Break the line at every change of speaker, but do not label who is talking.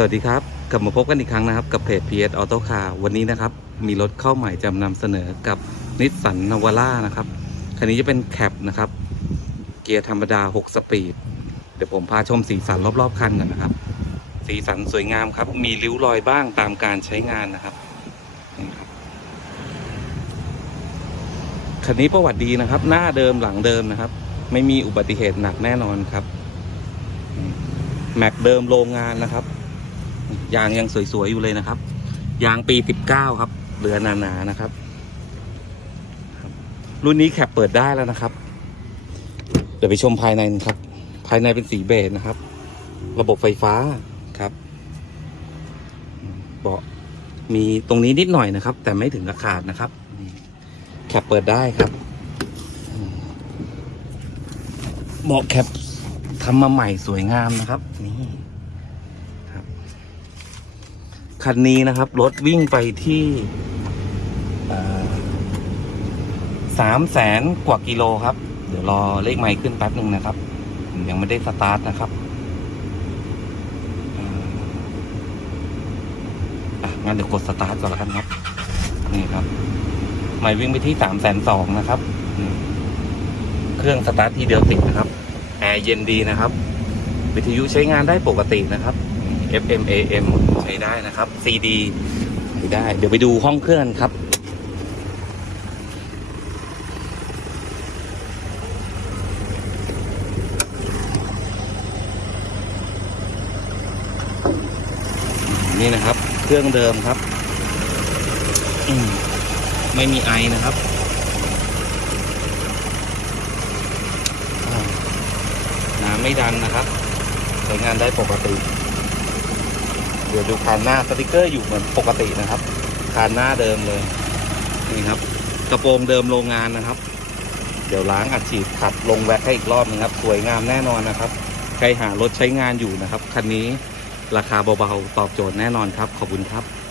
สวัสดีครับ กลับมาพบกันอีกครั้งนะครับ กับเพจ PS Auto Car วันนี้นะครับ มีรถเข้าใหม่จะนำเสนอกับนิสสันนาวาร่านะครับ คันนี้จะเป็นแคปนะครับ เกียร์ธรรมดา 6 สปีด เดี๋ยวผมพาชมสีสันรอบๆ คันกันนะครับ สีสันสวยงามครับ มีริ้วรอยบ้างตามการใช้งานนะครับ คันนี้ประวัติดีนะครับ หน้าเดิมหลังเดิมนะครับ ไม่มีอุบัติเหตุหนักแน่นอนครับ แม็กเดิมโรงงานนะครับ ยางยังสวยๆอยู่เลยนะครับ ยางปี19ครับเหลือหนานะครับ รุ่นนี้แคปเปิดได้แล้วนะครับ เดี๋ยวไปชมภายในครับ ภายในเป็นสีเบจนะครับ ระบบไฟฟ้าครับเบาะมีตรงนี้นิดหน่อยนะครับ แต่ไม่ถึงกระขาดนะครับ แคปเปิดได้ครับเบาะแคปทำมาใหม่สวยงามนะครับ นี่ คันนี้นะครับ รถวิ่งไปที่สามแสนกว่ากิโลครับ เดี๋ยวรอเลขไมค์ขึ้นแป๊บหนึ่งนะครับ ยังไม่ได้สตาร์ทนะครับงั้นเดี๋ยวกดสตาร์ทก่อนแล้วกันครับ นี่ครับไมค์วิ่งไปที่สามแสนสองนะครับ เครื่องสตาร์ททีเดียวติดนะครับ แอร์เย็นดีนะครับ วิทยุใช้งานได้ปกตินะครับ FM AM ใช้ได้นะครับ CD ใช้ได้ เดี๋ยวไปดูห้องเครื่องกันครับนี่นะครับ เครื่องเดิมครับมไม่มีไอนะครับ น้ำไม่ดันนะครับ ใช้งานได้ปกติ เดี๋ยวดูคานหน้าสติกเกอร์อยู่เหมือนปกตินะครับคานหน้าเดิมเลยนี่ครับ กระโปรงเดิมโรงงานนะครับ เดี๋ยวล้างอัดฉีดขัดลงแว็กให้อีกรอบนึงครับ สวยงามแน่นอนนะครับ ใครหารถใช้งานอยู่นะครับคันนี้ราคาเบาๆตอบโจทย์แน่นอนครับ ขอบคุณครับ